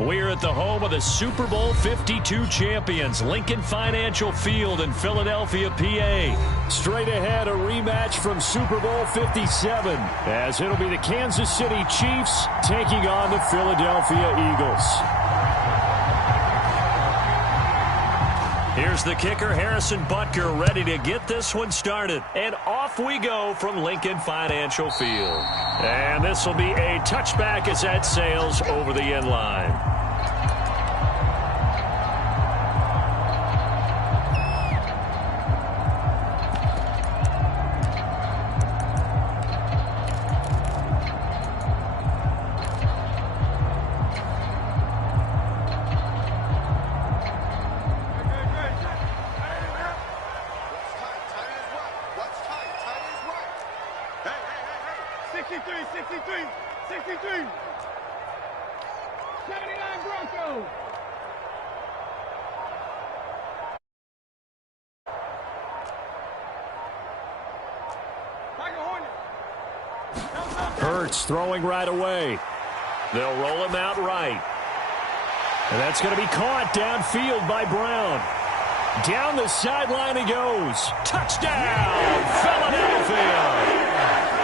We're at the home of the Super Bowl 52 champions, Lincoln Financial Field in Philadelphia, PA. Straight ahead, a rematch from Super Bowl 57, as it'll be the Kansas City Chiefs taking on the Philadelphia Eagles. Here's the kicker, Harrison Butker, ready to get this one started. And off we go from Lincoln Financial Field. And this will be a touchback as that sails over the end line. Hurts throwing right away. They'll roll him out right. And that's going to be caught downfield by Brown. Down the sideline he goes. Touchdown, Philadelphia.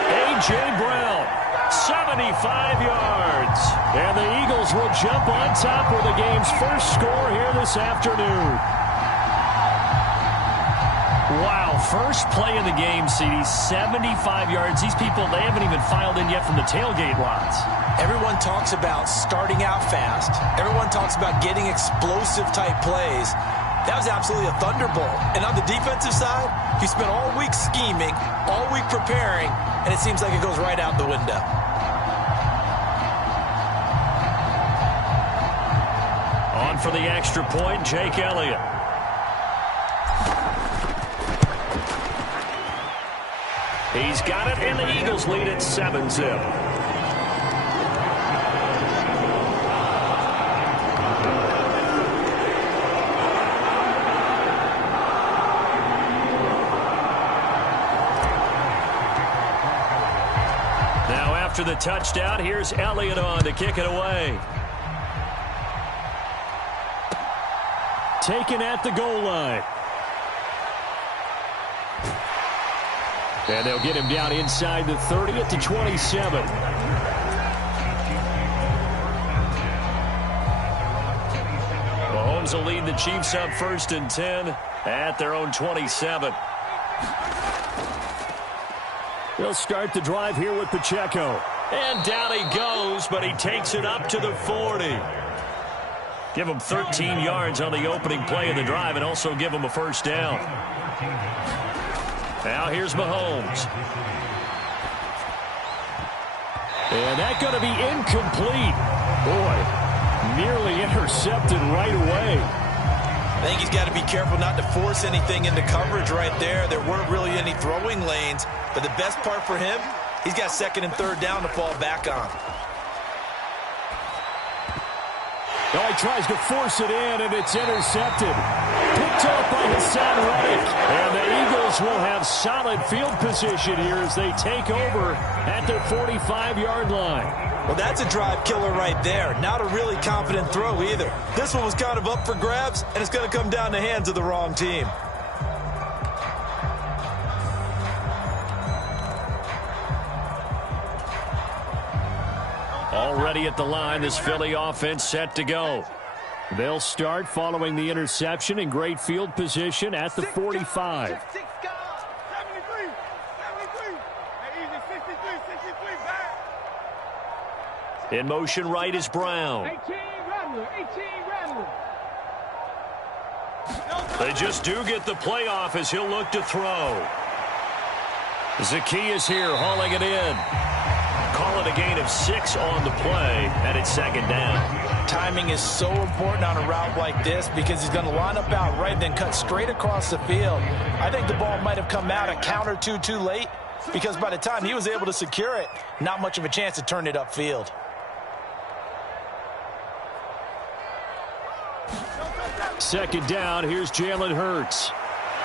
A.J. Brown, 75 yards. And the Eagles will jump on top with the game's first score here this afternoon. Wow, first play in the game, CD, 75 yards. These people, they haven't even filed in yet from the tailgate lots. Everyone talks about starting out fast. Everyone talks about getting explosive-type plays. That was absolutely a thunderbolt. And on the defensive side, he spent all week scheming, all week preparing, and it seems like it goes right out the window. On for the extra point, Jake Elliott. He's got it, and the Eagles lead at 7-0. Now after the touchdown, here's Elliott on to kick it away. Taken at the goal line. And they'll get him down inside the 30 at the 27. Mahomes will lead the Chiefs up 1st and 10 at their own 27. He'll start the drive here with Pacheco. And down he goes, but he takes it up to the 40. Give him 13 yards on the opening play of the drive and also give him a first down. Now here's Mahomes. And that's going to be incomplete. Boy, nearly intercepted right away. I think he's got to be careful not to force anything into coverage right there. There weren't really any throwing lanes. But the best part for him, he's got 2nd and 3rd down to fall back on. Oh, he tries to force it in, and it's intercepted. Picked off by Hassan Reddick. And the Eagles will have solid field position here as they take over at their 45-yard line. Well, that's a drive killer right there. Not a really confident throw either. This one was kind of up for grabs, and it's going to come down the hands of the wrong team. Already at the line, this Philly offense set to go. They'll start following the interception in great field position at the 45. In motion right is Brown. They just do get the playoff as he'll look to throw. Zacchaeus here hauling it in. Call it a gain of 6 on the play, and it's 2nd down. Timing is so important on a route like this because he's going to line up out right, then cut straight across the field. I think the ball might have come out a count or two too late because by the time he was able to secure it, not much of a chance to turn it upfield. Second down, here's Jalen Hurts.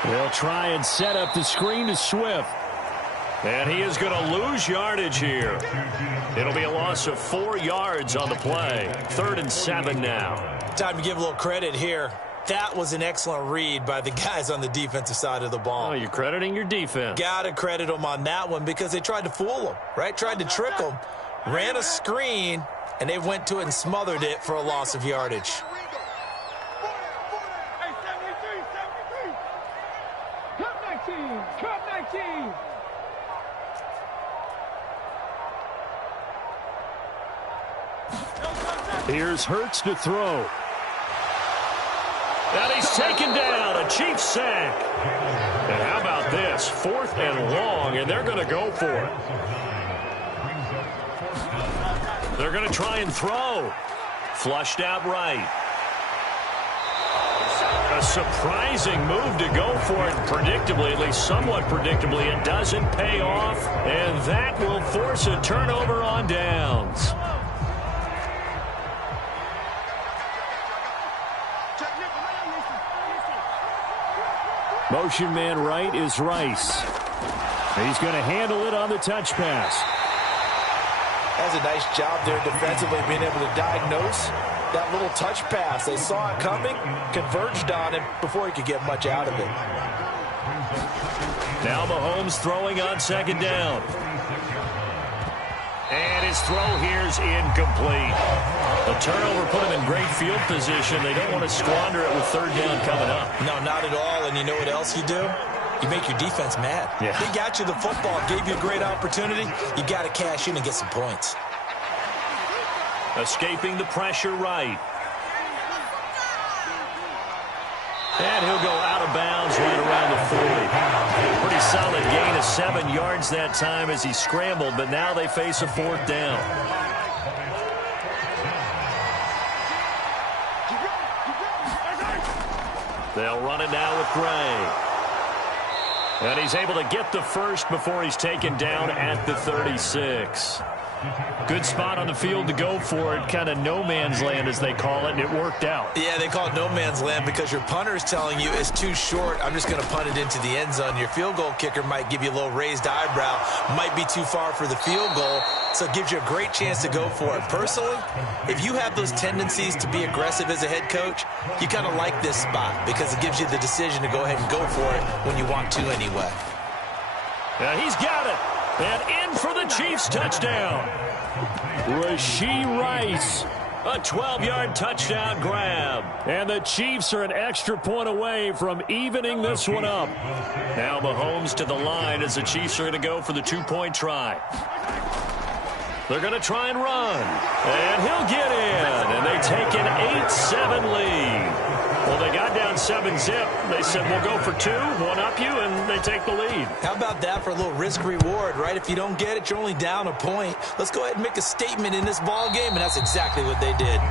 They'll try and set up the screen to Swift. And he is going to lose yardage here. It'll be a loss of 4 yards on the play. 3rd and 7 now. Time to give a little credit here. That was an excellent read by the guys on the defensive side of the ball. Oh, you're crediting your defense. Got to credit them on that one because they tried to fool them, right? Tried to trick them. Ran a screen, and they went to it and smothered it for a loss of yardage. Here's Hurts to throw. And he's taken down. A Chiefs sack. And how about this? 4th and long, and they're going to go for it. They're going to try and throw. Flushed out right. A surprising move to go for it. Predictably, at least somewhat predictably, it doesn't pay off. And that will force a turnover on downs. Motion man right is Rice. He's going to handle it on the touch pass. Has a nice job there defensively being able to diagnose that little touch pass. They saw it coming, converged on him before he could get much out of it. Now Mahomes throwing on 2nd down. And his throw here's incomplete. The turnover put him in great field position. They don't want to squander it with 3rd down coming up. No, not at all. And you know what else you do? You make your defense mad. Yeah. They got you the football, gave you a great opportunity. You got to cash in and get some points. Escaping the pressure right. And he'll go out of bounds right around the 40. Pretty solid gain of 7 yards that time as he scrambled, but now they face a 4th down. They'll run it now with Gray. And he's able to get the first before he's taken down at the 36. Good spot on the field to go for it. Kind of no man's land, as they call it, and it worked out. Yeah, they call it no man's land because your punter is telling you it's too short. I'm just going to punt it into the end zone. Your field goal kicker might give you a little raised eyebrow. Might be too far for the field goal, so it gives you a great chance to go for it. Personally, if you have those tendencies to be aggressive as a head coach, you kind of like this spot because it gives you the decision to go ahead and go for it when you want to anyway. Yeah, he's got it. And in for the Chiefs touchdown. Rashee Rice. A 12-yard touchdown grab. And the Chiefs are an extra point away from evening this one up. Now Mahomes to the line as the Chiefs are going to go for the 2-point try. They're going to try and run. And he'll get in. And they take an 8-7 lead. Well, they got down 7-zip. They said, we'll go for 2, one up you, and they take the lead. How about that for a little risk-reward, right? If you don't get it, you're only down a point. Let's go ahead and make a statement in this ball game, and that's exactly what they did.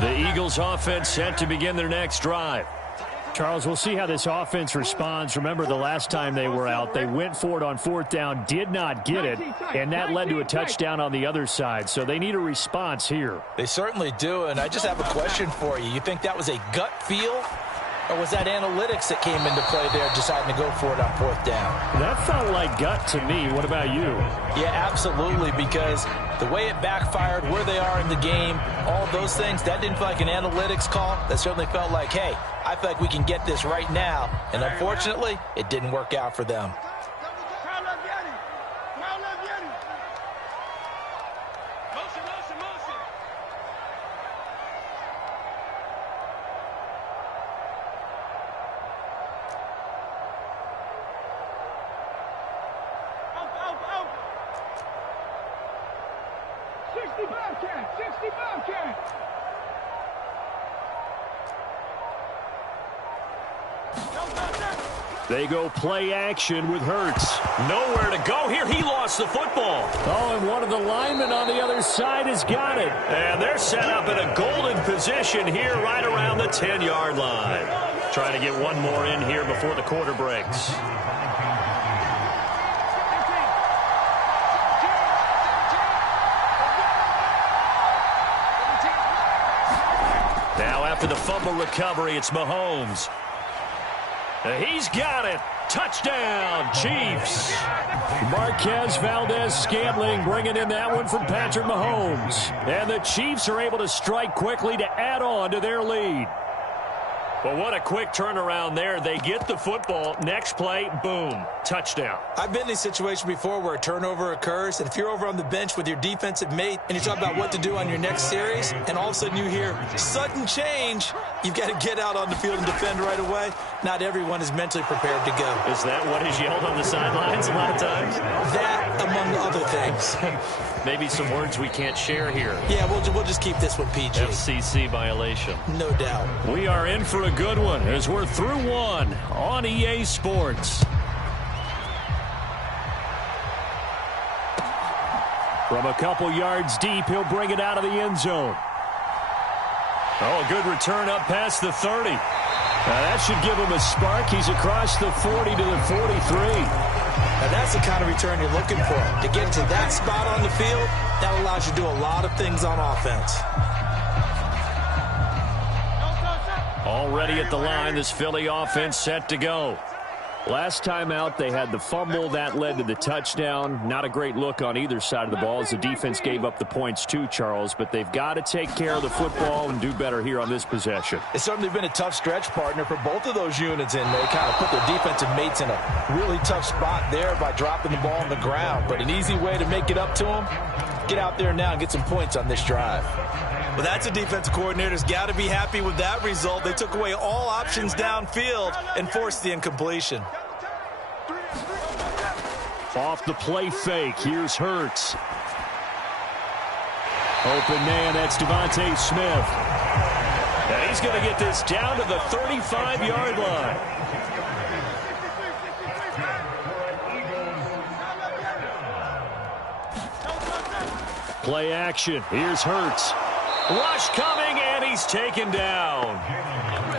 The Eagles offense set to begin their next drive. Charles, we'll see how this offense responds. Remember, the last time they were out, they went for it on 4th down, did not get it, and that led to a touchdown on the other side. So they need a response here. They certainly do, and I just have a question for you. You think that was a gut feel, or was that analytics that came into play there deciding to go for it on 4th down? That felt like gut to me. What about you? Yeah, absolutely, because the way it backfired, where they are in the game, all of those things, that didn't feel like an analytics call. That certainly felt like, hey, I feel like we can get this right now. And unfortunately, it didn't work out for them. They go play action with Hurts. Nowhere to go here. He lost the football. Oh, and one of the linemen on the other side has got it. And they're set up in a golden position here right around the 10-yard line. Trying to get one more in here before the quarter breaks. After the fumble recovery, it's Mahomes. He's got it. Touchdown, Chiefs. Marquez Valdez-Scantling bringing in that one from Patrick Mahomes. And the Chiefs are able to strike quickly to add on to their lead. Well, what a quick turnaround there. They get the football. Next play, boom, touchdown. I've been in a situation before where a turnover occurs, and if you're over on the bench with your defensive mate and you talk about what to do on your next series, and all of a sudden you hear sudden change, you've got to get out on the field and defend right away. Not everyone is mentally prepared to go. Is that what is yelled on the sidelines a lot of times? That, among other things. Maybe some words we can't share here. Yeah, we'll just keep this one PG. FCC violation. No doubt. We are in for a good one as we're through one on EA Sports. From a couple yards deep, he'll bring it out of the end zone. Oh, a good return up past the 30. Now that should give him a spark. He's across the 40 to the 43. Now that's the kind of return you're looking for. To get to that spot on the field, that allows you to do a lot of things on offense. Already at the line, this Philly offense set to go. Last time out, they had the fumble. That led to the touchdown. Not a great look on either side of the ball as the defense gave up the points too, Charles. But they've got to take care of the football and do better here on this possession. It's certainly been a tough stretch, partner, for both of those units, and they kind of put their defensive mates in a really tough spot there by dropping the ball on the ground. But an easy way to make it up to them, get out there now and get some points on this drive. Well, that's a defensive coordinator's got to be happy with that result. They took away all options downfield and forced the incompletion. Off the play fake, here's Hurts. Open man, that's Devontae Smith. And he's going to get this down to the 35-yard line. Play action, here's Hurts. Rush coming, and he's taken down.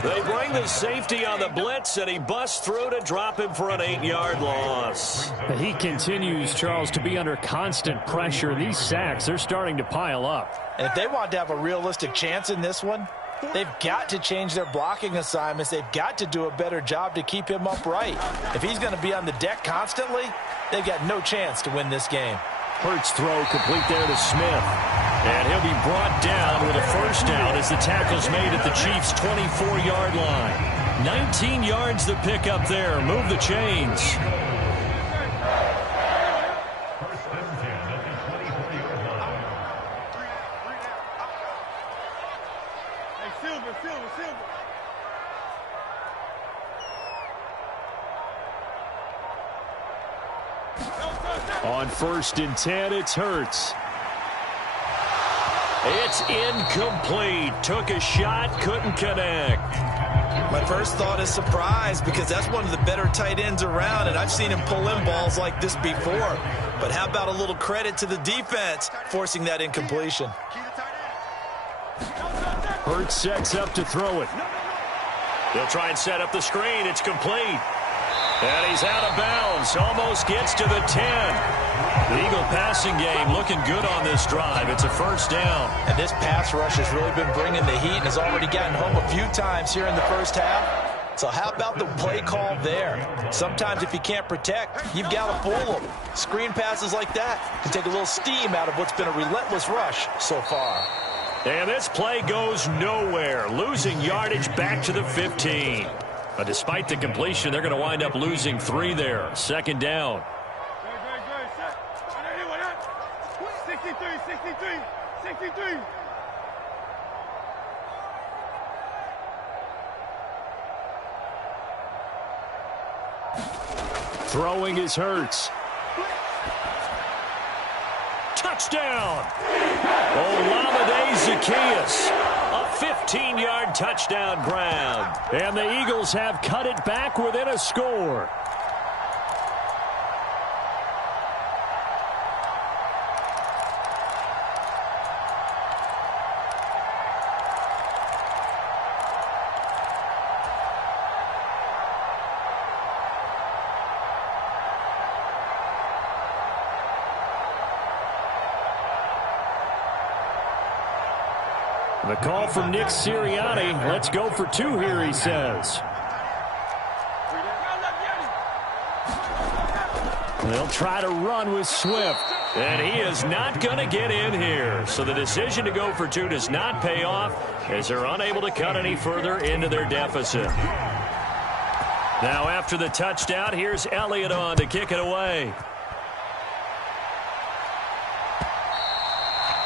They bring the safety on the blitz, and he busts through to drop him for an 8-yard loss. He continues, Charles, to be under constant pressure. These sacks, they're starting to pile up. And if they want to have a realistic chance in this one, they've got to change their blocking assignments. They've got to do a better job to keep him upright. If he's going to be on the deck constantly, they've got no chance to win this game. Hurts throw complete there to Smith. And he'll be brought down with a first down as the tackle's made at the Chiefs' 24-yard line. 19 yards to pick up there. Move the chains. On 1st and 10, it's Hurts. It's incomplete. Took a shot, couldn't connect. My first thought is surprise because that's one of the better tight ends around, and I've seen him pull in balls like this before. But how about a little credit to the defense forcing that incompletion? Hurts sets up to throw it. They'll try and set up the screen. It's complete. And he's out of bounds. Almost gets to the 10. The Eagle passing game looking good on this drive. It's a first down. And this pass rush has really been bringing the heat and has already gotten home a few times here in the first half. So how about the play call there? Sometimes if you can't protect, you've got to fool them. Screen passes like that can take a little steam out of what's been a relentless rush so far. And this play goes nowhere. Losing yardage back to the 15. But despite the completion, they're going to wind up losing 3 there. Second down. 63. Throwing is Hurts. Touchdown! Olamide Zaccheaus. A 15-yard touchdown grab. And the Eagles have cut it back within a score. The call from Nick Sirianni. Let's go for 2 here, he says. They'll try to run with Swift. And he is not going to get in here. So the decision to go for 2 does not pay off as they're unable to cut any further into their deficit. Now after the touchdown, here's Elliott on to kick it away.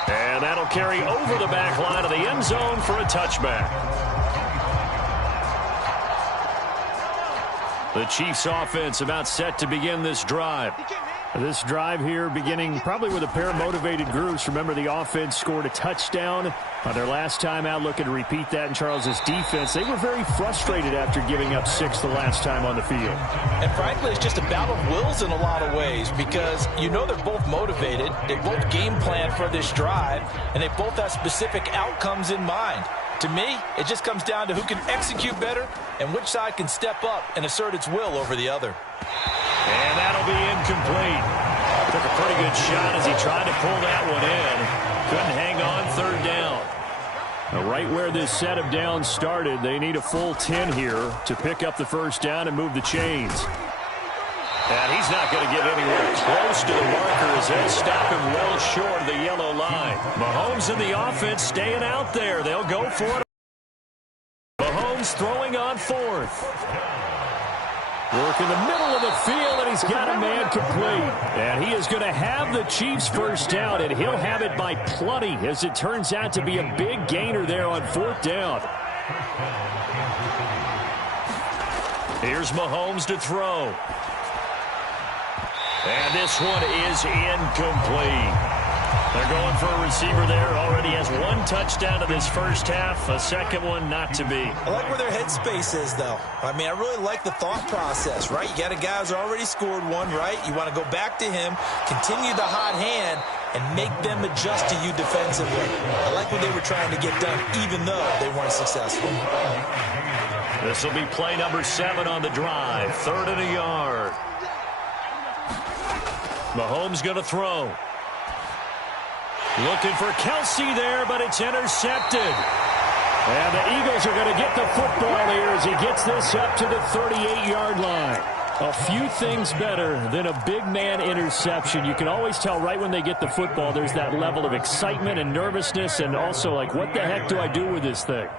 And that'll carry over the back line of the end zone for a touchback. The Chiefs offense about set to begin this drive. This drive here beginning probably with a pair of motivated groups. Remember, the offense scored a touchdown on their last time out. Looking to repeat that in Charles's defense. They were very frustrated after giving up 6 the last time on the field. And frankly, it's just a battle of wills in a lot of ways because you know they're both motivated. They both game plan for this drive, and they both have specific outcomes in mind. To me, it just comes down to who can execute better and which side can step up and assert its will over the other. And that'll be incomplete. Took a pretty good shot as he tried to pull that one in. Couldn't hang on 3rd down. Now, right where this set of downs started, they need a full 10 here to pick up the 1st down and move the chains. And he's not going to get anywhere close to the marker as they'll stop him well short of the yellow line. Mahomes and the offense staying out there. They'll go for it. Mahomes throwing on 4th. Work in the middle of the field, and he's got a man complete. And he is going to have the Chiefs 1st down, and he'll have it by plenty as it turns out to be a big gainer there on 4th down. Here's Mahomes to throw. And this one is incomplete. They're going for a receiver there. Already has 1 touchdown in this 1st half. A 2nd one not to be. I like where their headspace is, though. I mean, I really like the thought process, right? You got a guy who's already scored 1, right? You want to go back to him, continue the hot hand, and make them adjust to you defensively. I like what they were trying to get done, even though they weren't successful. This will be play number 7 on the drive. 3rd and a yard. Mahomes going to throw. Looking for Kelsey there, but it's intercepted. And the Eagles are going to get the football here as he gets this up to the 38-yard line. A few things better than a big man interception. You can always tell right when they get the football, there's that level of excitement and nervousness and also like, what the heck do I do with this thing?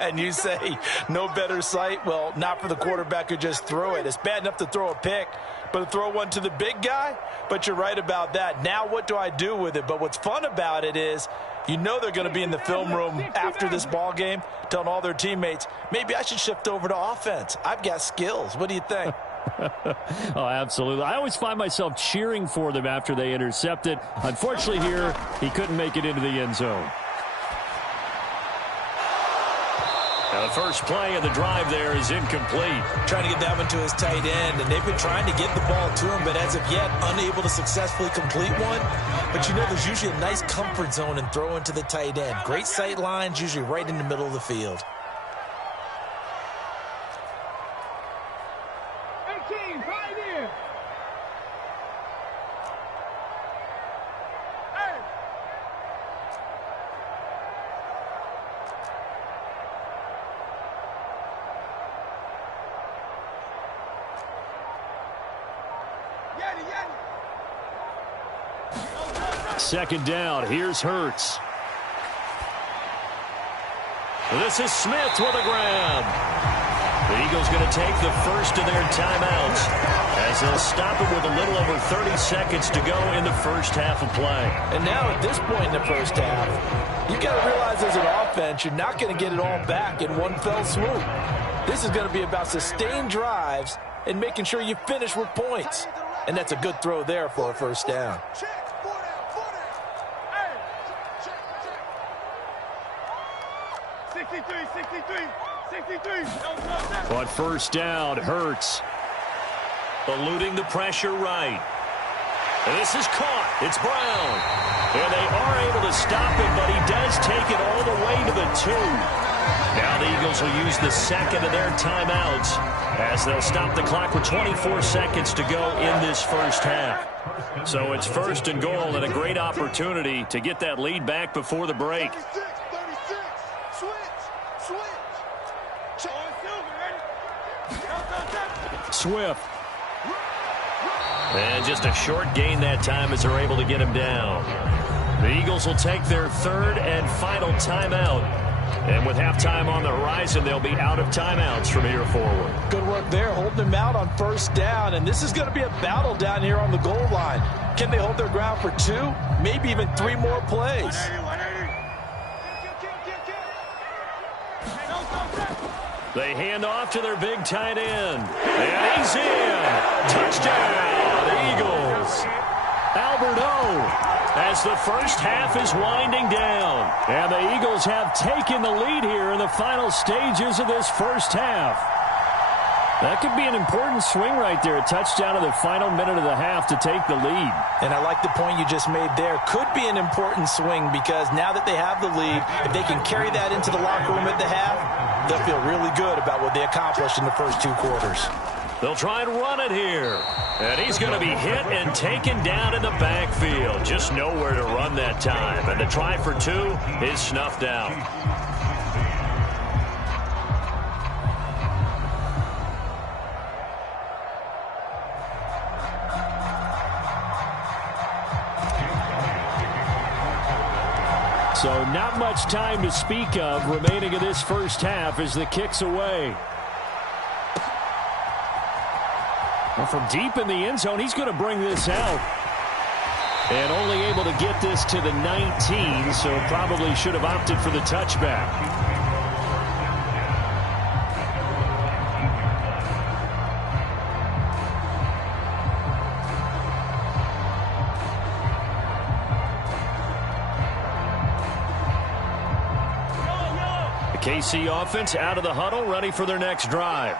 And you say, no better sight? Well, not for the quarterback who just threw it. It's bad enough to throw a pick, but to throw one to the big guy? But you're right about that. Now what do I do with it? But what's fun about it is you know they're going to be in the film room after this ball game telling all their teammates, maybe I should shift over to offense. I've got skills. What do you think? Oh, absolutely. I always find myself cheering for them after they intercept it. Unfortunately here, he couldn't make it into the end zone. Now the first play of the drive there is incomplete. Trying to get that one to his tight end, and they've been trying to get the ball to him, but as of yet, unable to successfully complete one. But you know there's usually a nice comfort zone in throwing to the tight end. Great sight lines, usually right in the middle of the field. 18, right in. Second down. Here's Hurts. This is Smith with a grab. The Eagles going to take the first of their timeouts as they'll stop it with a little over 30 seconds to go in the first half of play. And now at this point in the first half, you've got to realize as an offense, you're not going to get it all back in one fell swoop. This is going to be about sustained drives and making sure you finish with points. And that's a good throw there for a first down. On first down, Hurts eluding the pressure right. And this is caught. It's Brown. And they are able to stop him, but he does take it all the way to the 2. Now the Eagles will use the second of their timeouts as they'll stop the clock with 24 seconds to go in this first half. So it's first and goal and a great opportunity to get that lead back before the break. Swift. And just a short gain that time as they're able to get him down. The Eagles will take their third and final timeout. And with halftime on the horizon, they'll be out of timeouts from here forward. Good work there, holding him out on first down. And this is going to be a battle down here on the goal line. Can they hold their ground for 2, maybe even 3 more plays? They hand off to their big tight end. And he's in. Touchdown, Eagles. Alberto, as the first half is winding down. And the Eagles have taken the lead here in the final stages of this first half. That could be an important swing right there. A touchdown in the final minute of the half to take the lead. And I like the point you just made there. Could be an important swing because now that they have the lead, if they can carry that into the locker room at the half, they'll feel really good about what they accomplished in the first 2 quarters. They'll try and run it here. And he's going to be hit and taken down in the backfield. Just nowhere to run that time. And the try for 2 is snuffed out. So not much time to speak of remaining in this first half as the kick's away. Well, from deep in the end zone, he's going to bring this out. And only able to get this to the 19, so probably should have opted for the touchback. KC offense out of the huddle, ready for their next drive.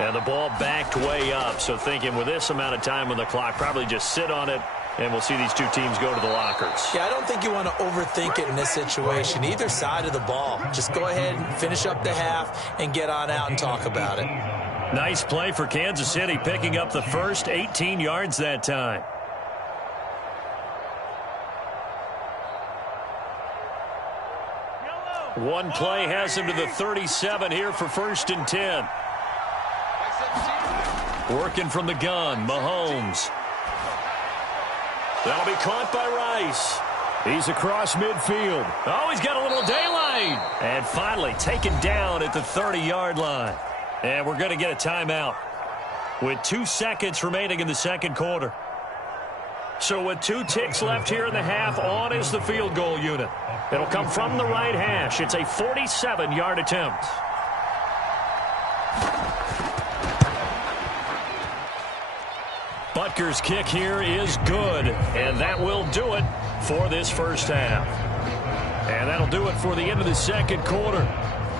And the ball backed way up, so thinking with this amount of time on the clock, probably just sit on it, and we'll see these 2 teams go to the lockers. Yeah, I don't think you want to overthink it in this situation, either side of the ball. Just go ahead and finish up the half and get on out and talk about it. Nice play for Kansas City, picking up the first 18 yards that time. One play has him to the 37 here for 1st and 10. Working from the gun, Mahomes. That'll be caught by Rice. He's across midfield. Oh, he's got a little daylight. And finally taken down at the 30-yard line. And we're going to get a timeout with 2 seconds remaining in the second quarter. So with 2 ticks left here in the half, on is the field goal unit. It'll come from the right hash. It's a 47-yard attempt. Butker's kick here is good, and that will do it for this first half. And that'll do it for the end of the second quarter.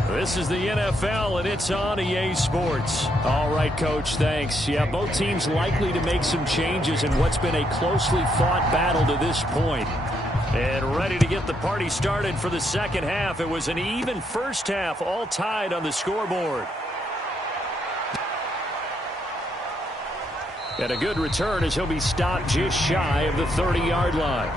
This is the NFL, and it's on EA Sports. All right, Coach, thanks. Yeah, both teams likely to make some changes in what's been a closely fought battle to this point. And ready to get the party started for the second half. It was an even first half, all tied on the scoreboard. And a good return as he'll be stopped just shy of the 30-yard line.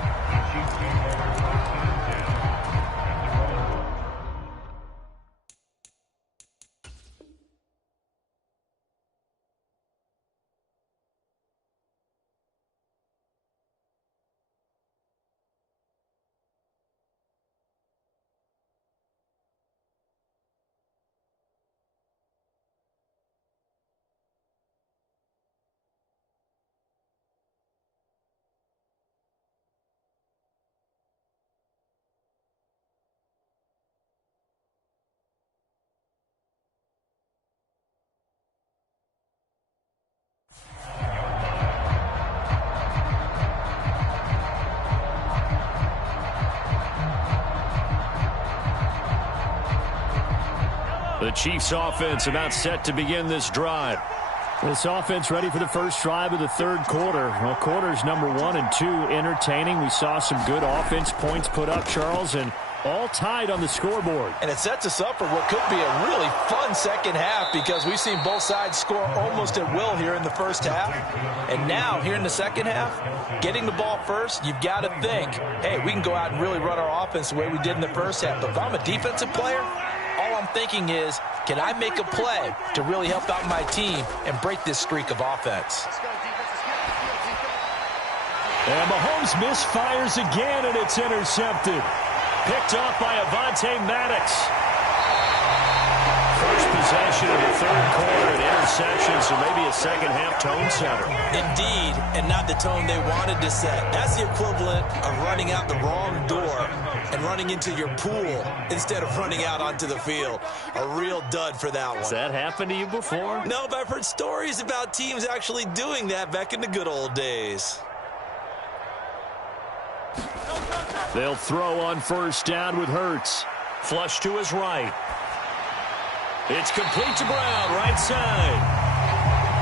The Chiefs offense about set to begin this drive. This offense ready for the first drive of the third quarter. Well, quarters number 1 and 2 entertaining. We saw some good offense points put up, Charles, and all tied on the scoreboard. And it sets us up for what could be a really fun second half because we've seen both sides score almost at will here in the first half. And now, here in the second half, getting the ball first, you've got to think, hey, we can go out and really run our offense the way we did in the first half. But if I'm a defensive player, all I'm I'm thinking is, can I make a play to really help out my team and break this streak of offense? And Mahomes misfires again, and it's intercepted. Picked off by Avonte Maddox. First possession of the third quarter, an interception, so maybe a second-half tone setter. Indeed, and not the tone they wanted to set. That's the equivalent of running out the wrong door and running into your pool instead of running out onto the field. A real dud for that one. Has that happened to you before? No, but I've heard stories about teams actually doing that back in the good old days. They'll throw on first down with Hurts. Flush to his right. It's complete to Brown, right side.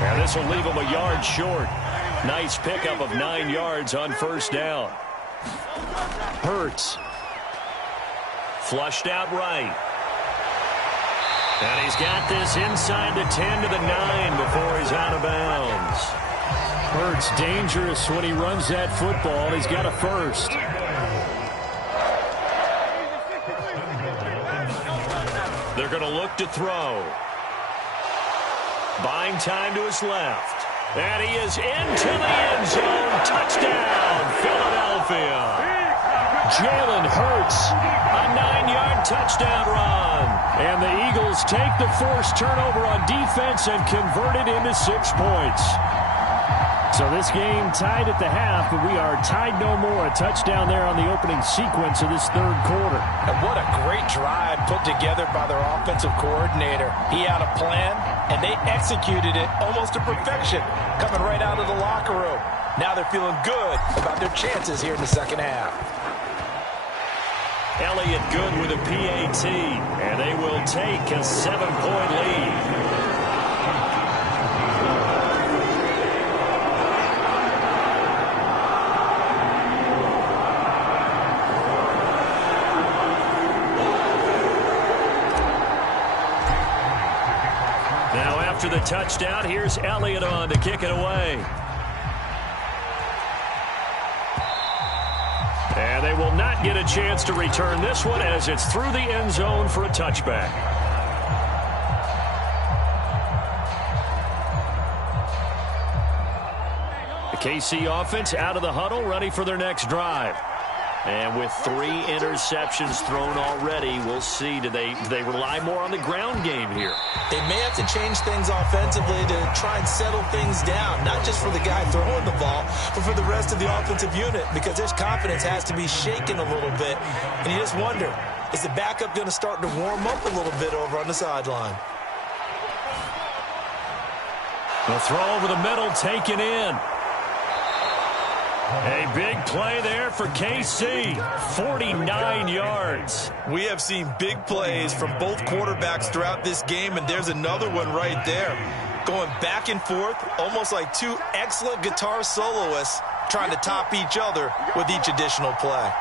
And this will leave him a yard short. Nice pickup of 9 yards on first down. Hurts. Flushed out right. And he's got this inside the 10 to the 9 before he's out of bounds. Hurts dangerous when he runs that football. He's got a first. They're going to look to throw. Buying time to his left. And he is into the end zone. Touchdown, Philadelphia. Jalen Hurts, a 9-yard touchdown run. And the Eagles take the forced turnover on defense and convert it into 6 points. So this game tied at the half, but we are tied no more. A touchdown there on the opening sequence of this third quarter. And what a great drive put together by their offensive coordinator. He had a plan, and they executed it almost to perfection, coming right out of the locker room. Now they're feeling good about their chances here in the second half. Elliott good with a PAT, and they will take a 7-point lead. After the touchdown, here's Elliott on to kick it away. And they will not get a chance to return this one as it's through the end zone for a touchback. The KC offense out of the huddle, ready for their next drive. And with 3 interceptions thrown already, we'll see. Do they rely more on the ground game here? They may have to change things offensively to try and settle things down, not just for the guy throwing the ball, but for the rest of the offensive unit, because their confidence has to be shaken a little bit. And you just wonder, is the backup going to start to warm up a little bit over on the sideline? The throw over the middle, taken in. A big play there for KC, 49 yards. We have seen big plays from both quarterbacks throughout this game, and there's another one right there. Going back and forth, almost like 2 excellent guitar soloists trying to top each other with each additional play.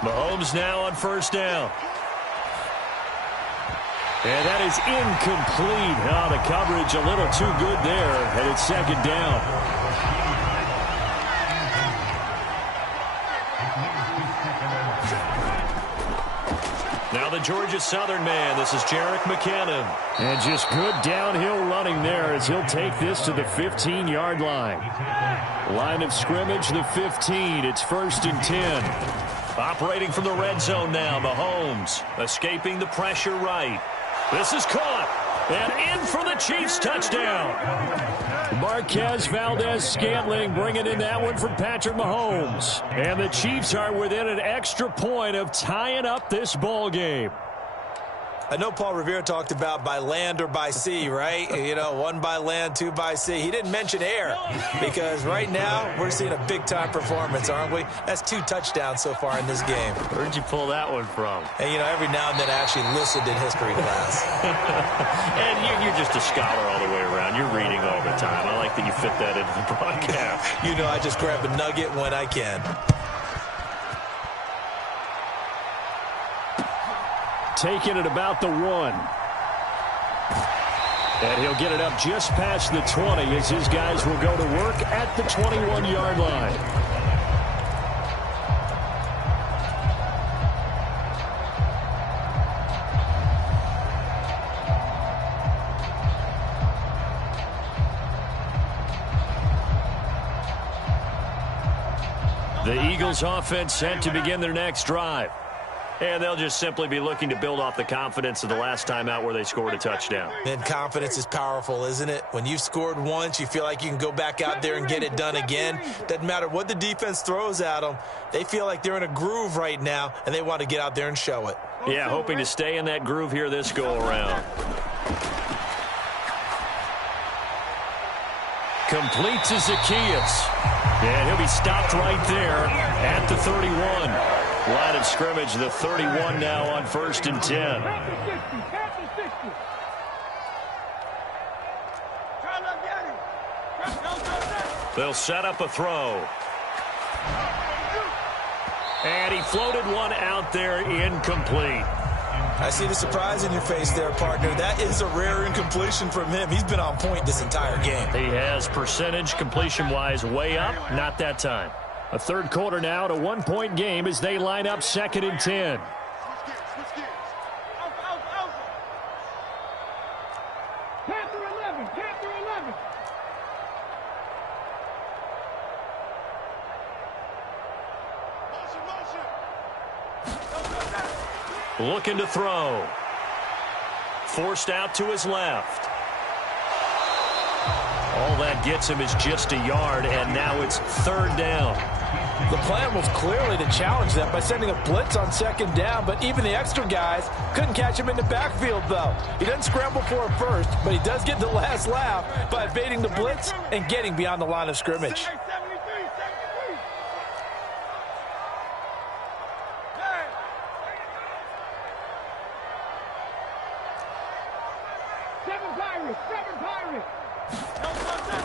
Mahomes now on first down. And that is incomplete. Oh, the coverage a little too good there, and it's second down. Now the Georgia Southern man. This is Jerick McKinnon. And just good downhill running there as he'll take this to the 15-yard line. Line of scrimmage, the 15. It's 1st and 10. Operating from the red zone now, Mahomes escaping the pressure right. This is caught, and in for the Chiefs touchdown. Marquez Valdez-Scantling bringing in that one from Patrick Mahomes. And the Chiefs are within an extra point of tying up this ball game. I know Paul Revere talked about by land or by sea, right? You know, 1 by land, 2 by sea. He didn't mention air because right now we're seeing a big-time performance, aren't we? That's 2 touchdowns so far in this game. Where'd you pull that one from? And, you know, every now and then I actually listened in history class. And you're just a scholar all the way around. You're reading all the time. I like that you fit that into the broadcast. You know, I just grab a nugget when I can. Taking it about the 1. And he'll get it up just past the 20 as his guys will go to work at the 21-yard line. The Eagles offense set to begin their next drive. And they'll just simply be looking to build off the confidence of the last time out where they scored a touchdown. And confidence is powerful, isn't it? When you've scored once, you feel like you can go back out there and get it done again. Doesn't matter what the defense throws at them. They feel like they're in a groove right now, and they want to get out there and show it. Yeah, hoping to stay in that groove here this go-around. Complete to Zacchaeus. And he'll be stopped right there at the 31. Line of scrimmage, the 31 now on 1st and 10. They'll set up a throw. And he floated one out there, incomplete. I see the surprise in your face there, partner. That is a rare incompletion from him. He's been on point this entire game. He has percentage completion-wise way up, not that time. A third quarter now, at a one-point game as they line up 2nd and 10. Looking to throw. Forced out to his left. All that gets him is just a yard, and now it's 3rd down. The plan was clearly to challenge them by sending a blitz on 2nd down, but even the extra guys couldn't catch him in the backfield, though. He doesn't scramble for it first, but he does get the last laugh by evading the blitz and getting beyond the line of scrimmage.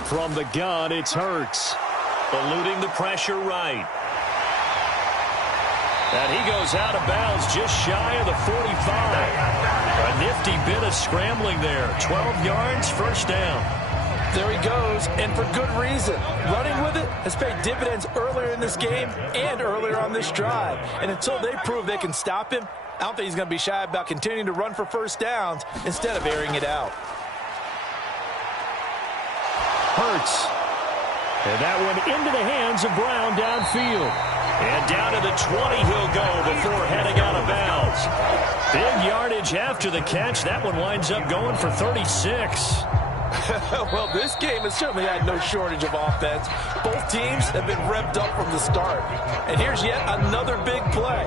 From the gun, it's Hurts. Eluding the pressure right. And he goes out of bounds just shy of the 45. A nifty bit of scrambling there. 12 yards, 1st down. There he goes, and for good reason. Running with it has paid dividends earlier in this game and earlier on this drive. And until they prove they can stop him, I don't think he's going to be shy about continuing to run for 1st downs instead of airing it out. Hurts. And that one into the hands of Brown downfield. And down to the 20 he'll go before heading out of bounds. Big yardage after the catch. That one winds up going for 36. Well, this game has certainly had no shortage of offense. Both teams have been revved up from the start. And here's yet another big play.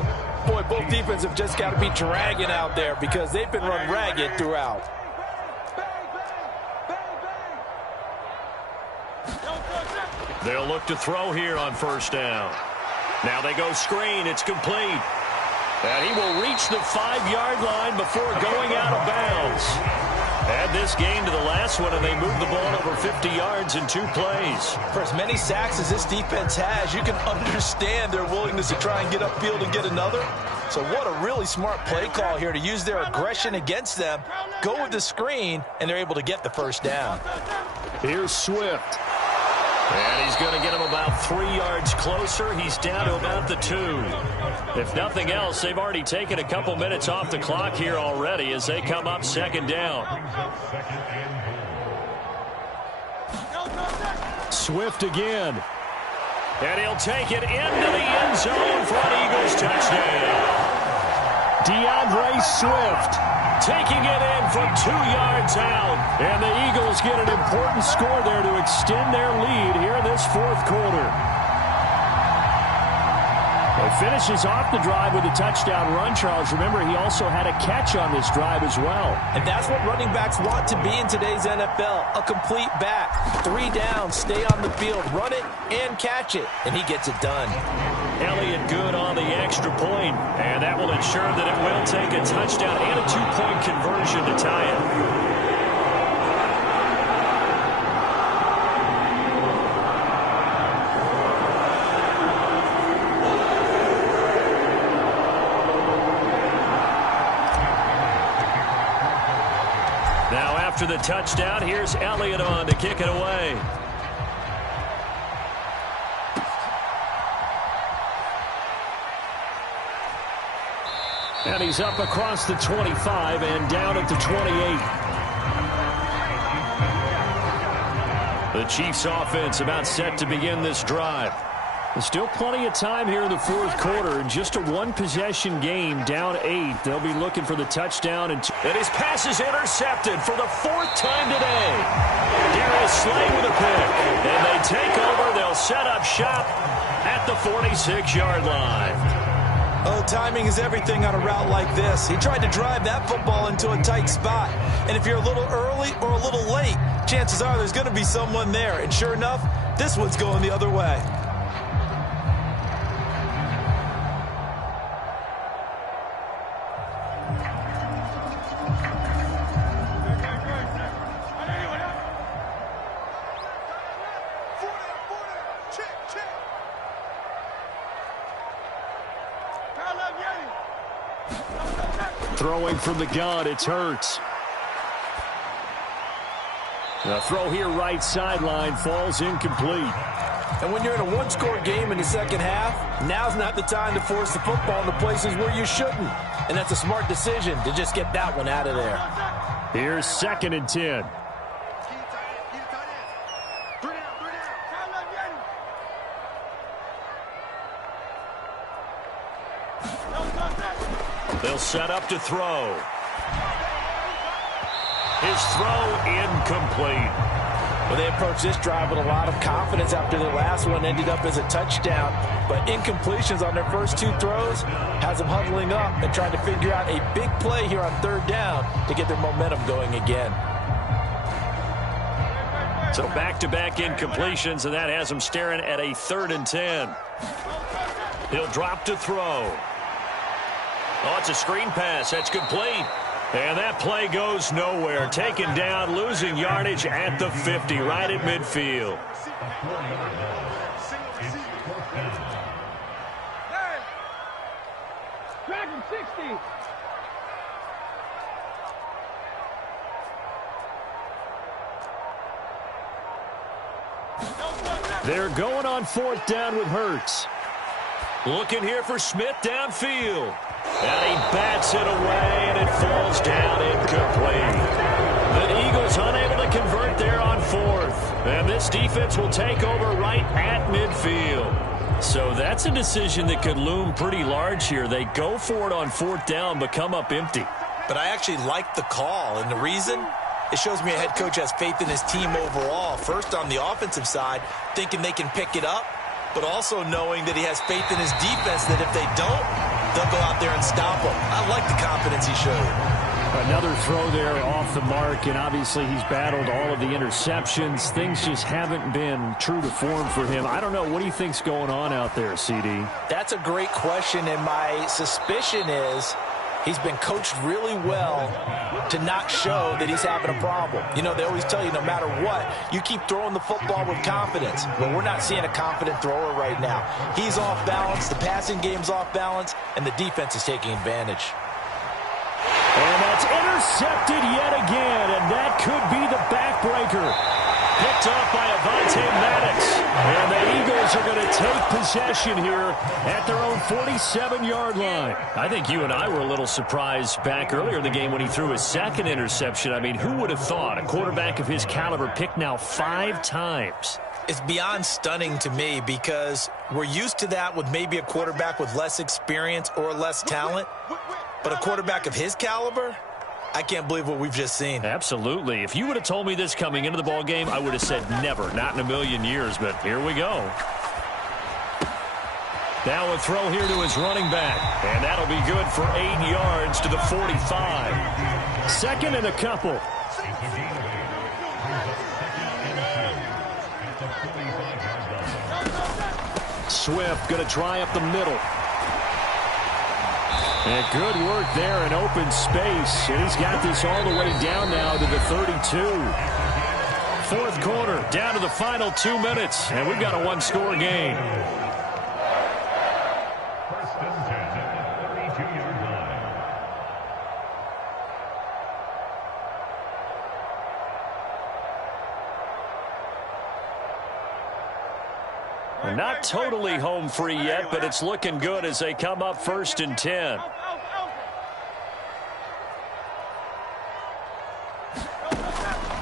Boy, both defenses have just got to be dragging out there because they've been run ragged throughout. They'll look to throw here on 1st down. Now they go screen. It's complete. And he will reach the 5-yard line before going out of bounds. Add this game to the last one, and they move the ball over 50 yards in 2 plays. For as many sacks as this defense has, you can understand their willingness to try and get upfield and get another. So what a really smart play call here to use their aggression against them, go with the screen, and they're able to get the 1st down. Here's Swift. And he's going to get him about 3 yards closer. He's down to about the 2. If nothing else, they've already taken a couple minutes off the clock here already as they come up 2nd down. Swift again. And he'll take it into the end zone for an Eagles touchdown. DeAndre Swift taking it in from 2 yards out. And the Eagles get an important score there to extend their lead here in this 4th quarter. He finishes off the drive with a touchdown run, Charles. Remember, he also had a catch on this drive as well. And that's what running backs want to be in today's NFL, a complete back. 3 downs, stay on the field, run it, and catch it. And he gets it done. Elliott good on the extra point, and that will ensure that it will take a touchdown and a 2-point conversion to tie it. After the touchdown, here's Elliott on to kick it away. And he's up across the 25 and down at the 28. The Chiefs offense about set to begin this drive. Still plenty of time here in the fourth quarter. In just a one-possession game, down 8. They'll be looking for the touchdown. And his pass is intercepted for the 4th time today. Darius Slay with a pick. And they take over. They'll set up shop at the 46-yard line. Oh, timing is everything on a route like this. He tried to drive that football into a tight spot. And if you're a little early or a little late, chances are there's going to be someone there. And sure enough, this one's going the other way. Throwing from the gun, it's Hurts. The throw here right sideline falls incomplete. And when you're in a one-score game in the second half, now's not the time to force the football into places where you shouldn't. And that's a smart decision to just get that one out of there. Here's 2nd and 10. They'll set up to throw. His throw incomplete. Well, they approached this drive with a lot of confidence after their last one ended up as a touchdown. But incompletions on their first 2 throws has them huddling up and trying to figure out a big play here on 3rd down to get their momentum going again. So back-to-back incompletions, and that has them staring at a 3rd and 10. He'll drop to throw. Oh, it's a screen pass. That's complete. And that play goes nowhere. Taken down, losing yardage at the 50, right at midfield. Dragon 60. They're going on 4th down with Hurts. Looking here for Smith downfield. And he bats it away, and it falls down incomplete. The Eagles unable to convert there on 4th. And this defense will take over right at midfield. So that's a decision that could loom pretty large here. They go for it on 4th down, but come up empty. But I actually like the call, and the reason? It shows me a head coach has faith in his team overall. First on the offensive side, thinking they can pick it up, but also knowing that he has faith in his defense that if they don't, they'll go out there and stop him. I like the confidence he showed. Another throw there off the mark, and obviously he's battled all of the interceptions. Things just haven't been true to form for him. I don't know. What do you think's going on out there, CD? That's a great question, and my suspicion is he's been coached really well to not show that he's having a problem. You know, they always tell you no matter what, you keep throwing the football with confidence. Well, we're not seeing a confident thrower right now. He's off balance, the passing game's off balance, and the defense is taking advantage. And that's intercepted yet again, and that could be the backbreaker. Picked up by Avonte Maddox. And the Eagles are going to take possession here at their own 47-yard line. I think you and I were a little surprised back earlier in the game when he threw his 2nd interception. I mean, who would have thought a quarterback of his caliber picked now 5 times? It's beyond stunning to me because we're used to that with maybe a quarterback with less experience or less talent. But a quarterback of his caliber, I can't believe what we've just seen. Absolutely. If you would have told me this coming into the ball game, I would have said never, not in a million years, but here we go. Now a throw here to his running back, and that'll be good for 8 yards to the 45. 2nd and a couple. Swift going to try up the middle. And good work there in open space. And he's got this all the way down now to the 32. 4th quarter, down to the final 2 minutes. And we've got a 1-score game. Not totally home free yet, but it's looking good as they come up 1st and 10.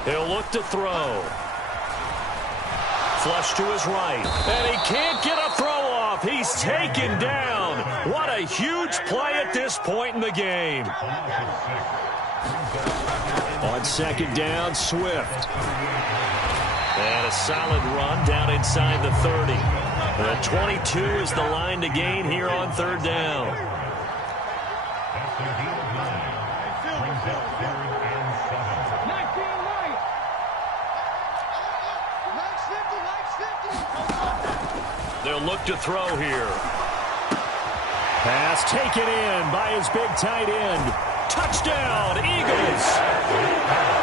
He'll look to throw. Flush to his right. And he can't get a throw off. He's taken down. What a huge play at this point in the game. On second down, Swift. And a solid run down inside the 30. The 22 is the line to gain here on third down. They'll look to throw here. Pass taken in by his big tight end. Touchdown, Eagles.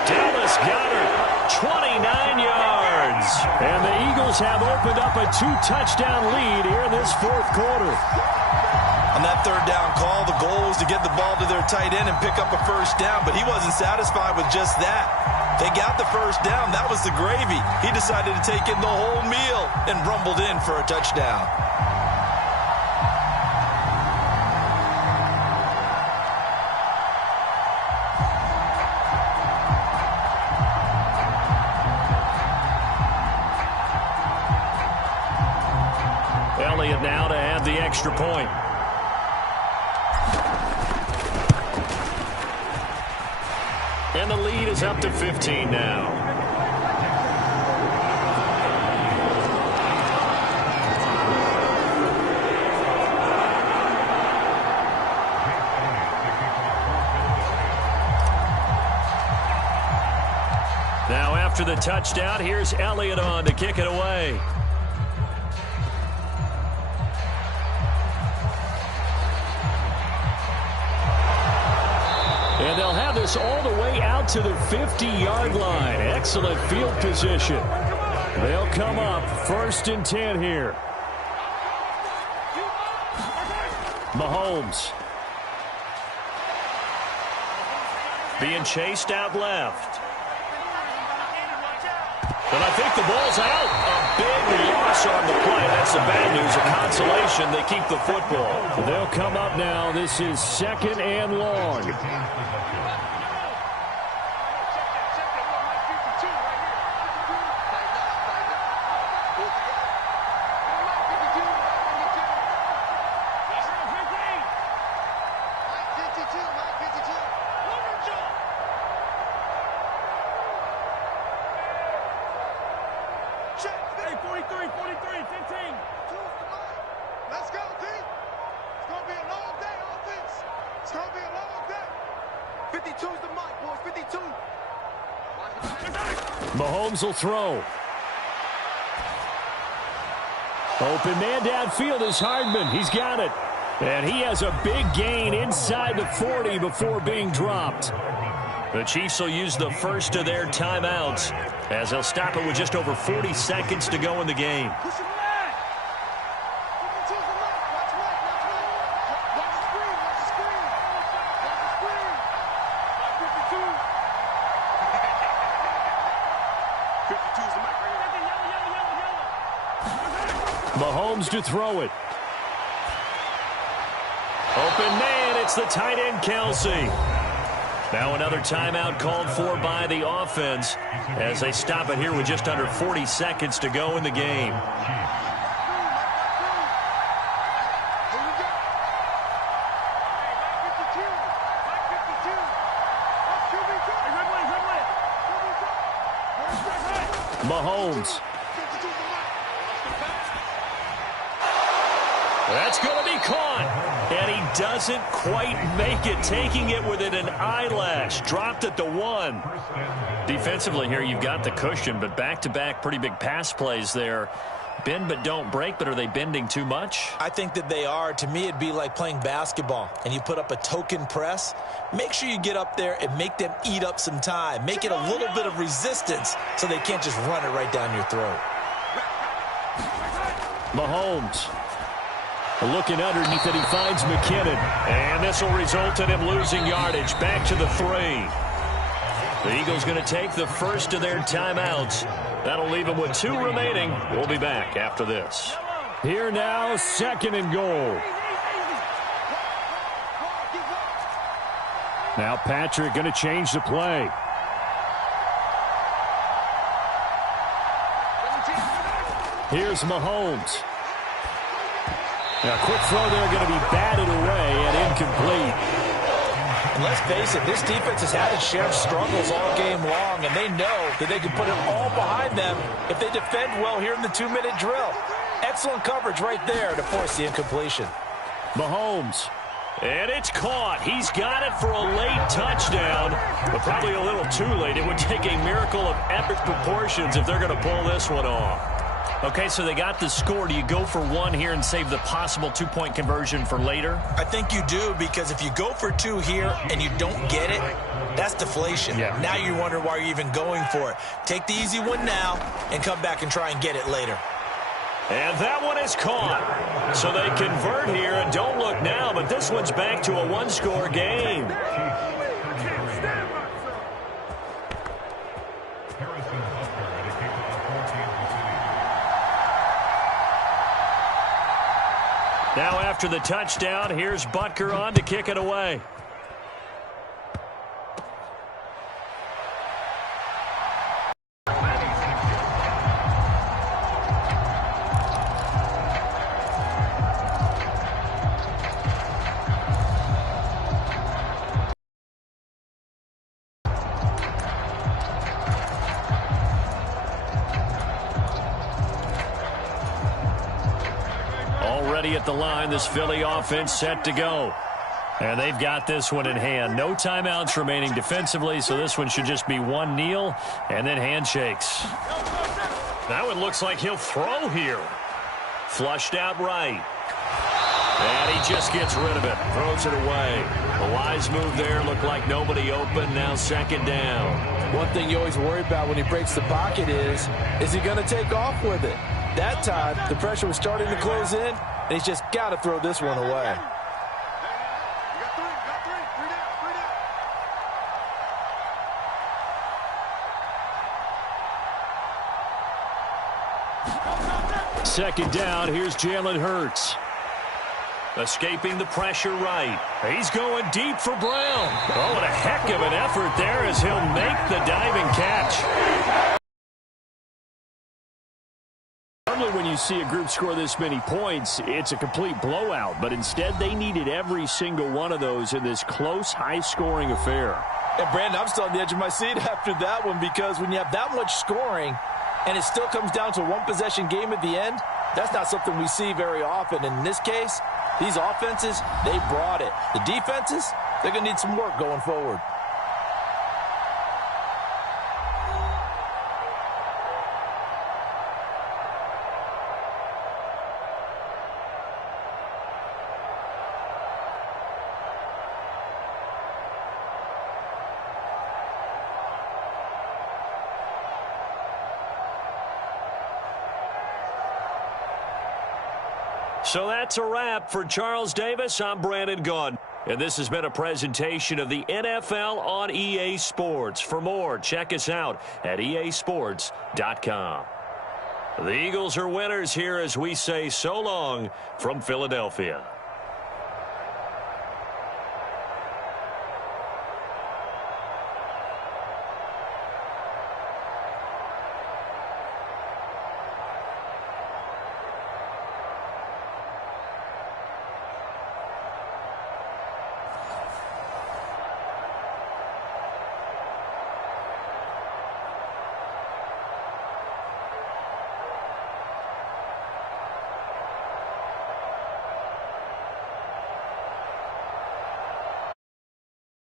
Dallas Goedert, 29 yards. And the Eagles have opened up a 2-touchdown lead here in this fourth quarter. On that third down call, the goal was to get the ball to their tight end and pick up a first down, but he wasn't satisfied with just that. They got the first down. That was the gravy. He decided to take in the whole meal and rumbled in for a touchdown. Elliott now to add the extra point. And the lead is up to 15 now. Now after the touchdown, here's Elliott on to kick it away. And they'll have this all the way out to the 50-yard line. Excellent field position. They'll come up 1st and 10 here. Mahomes. Being chased out left. But I think the ball's out. A big loss on the play. That's the bad news. A consolation. They keep the football. They'll come up now. This is 2nd and long. Mahomes will throw. Open man downfield is Hardman. He's got it. And he has a big gain inside the 40 before being dropped. The Chiefs will use the first of their timeouts as they'll stop it with just over 40 seconds to go in the game. Mahomes to throw it. Open man, it's the tight end, Kelsey. Now another timeout called for by the offense as they stop it here with just under 40 seconds to go in the game. Mahomes. That's going to be caught. And he doesn't quite make it, taking it within an eyelash. Dropped at the 1. Defensively here, you've got the cushion, but back-to-back pretty big pass plays there. Bend but don't break, but are they bending too much? I think that they are. To me, it'd be like playing basketball, and you put up a token press. Make sure you get up there and make them eat up some time. Make it a little bit of resistance so they can't just run it right down your throat. Mahomes. Looking underneath it, he finds McKinnon. And this will result in him losing yardage. Back to the 3. The Eagles going to take the first of their timeouts. That'll leave them with 2 remaining. We'll be back after this. Here now, 2nd and goal. Now Patrick going to change the play. Here's Mahomes. Now, quick throw there going to be batted away and incomplete. And let's face it, this defense has had its share of struggles all game long, and they know that they can put it all behind them if they defend well here in the 2-minute drill. Excellent coverage right there to force the incompletion. Mahomes. And it's caught. He's got it for a late touchdown, but probably a little too late. It would take a miracle of epic proportions if they're going to pull this one off. Okay, so they got the score. Do you go for one here and save the possible two-point conversion for later? I think you do, because if you go for two here and you don't get it, that's deflation. Yeah. Now you wonder why you're even going for it. Take the easy one now and come back and try and get it later. And that one is caught. So they convert here, and don't look now, but this one's back to a one-score game. Now after the touchdown, here's Butker on to kick it away. Already at the line, this Philly offense set to go. And they've got this one in hand. No timeouts remaining defensively, so this one should just be one kneel and then handshakes. Now it looks like he'll throw here. Flushed out right. And he just gets rid of it. Throws it away. A wise move there. Looked like nobody open. Now second down. One thing you always worry about when he breaks the pocket is he going to take off with it? That time, the pressure was starting to close in, and he's just got to throw this one away. Second down, here's Jalen Hurts. Escaping the pressure right. He's going deep for Brown. Oh, what a heck of an effort there as he'll make the diving catch. Normally when you see a group score this many points, it's a complete blowout. But instead, they needed every single one of those in this close, high-scoring affair. And, Brandon, I'm still on the edge of my seat after that one, because when you have that much scoring and it still comes down to a one-possession game at the end, that's not something we see very often. And in this case, these offenses, they brought it. The defenses, they're going to need some work going forward. So that's a wrap for Charles Davis. I'm Brandon Gaudin. And this has been a presentation of the NFL on EA Sports. For more, check us out at easports.com. The Eagles are winners here as we say so long from Philadelphia.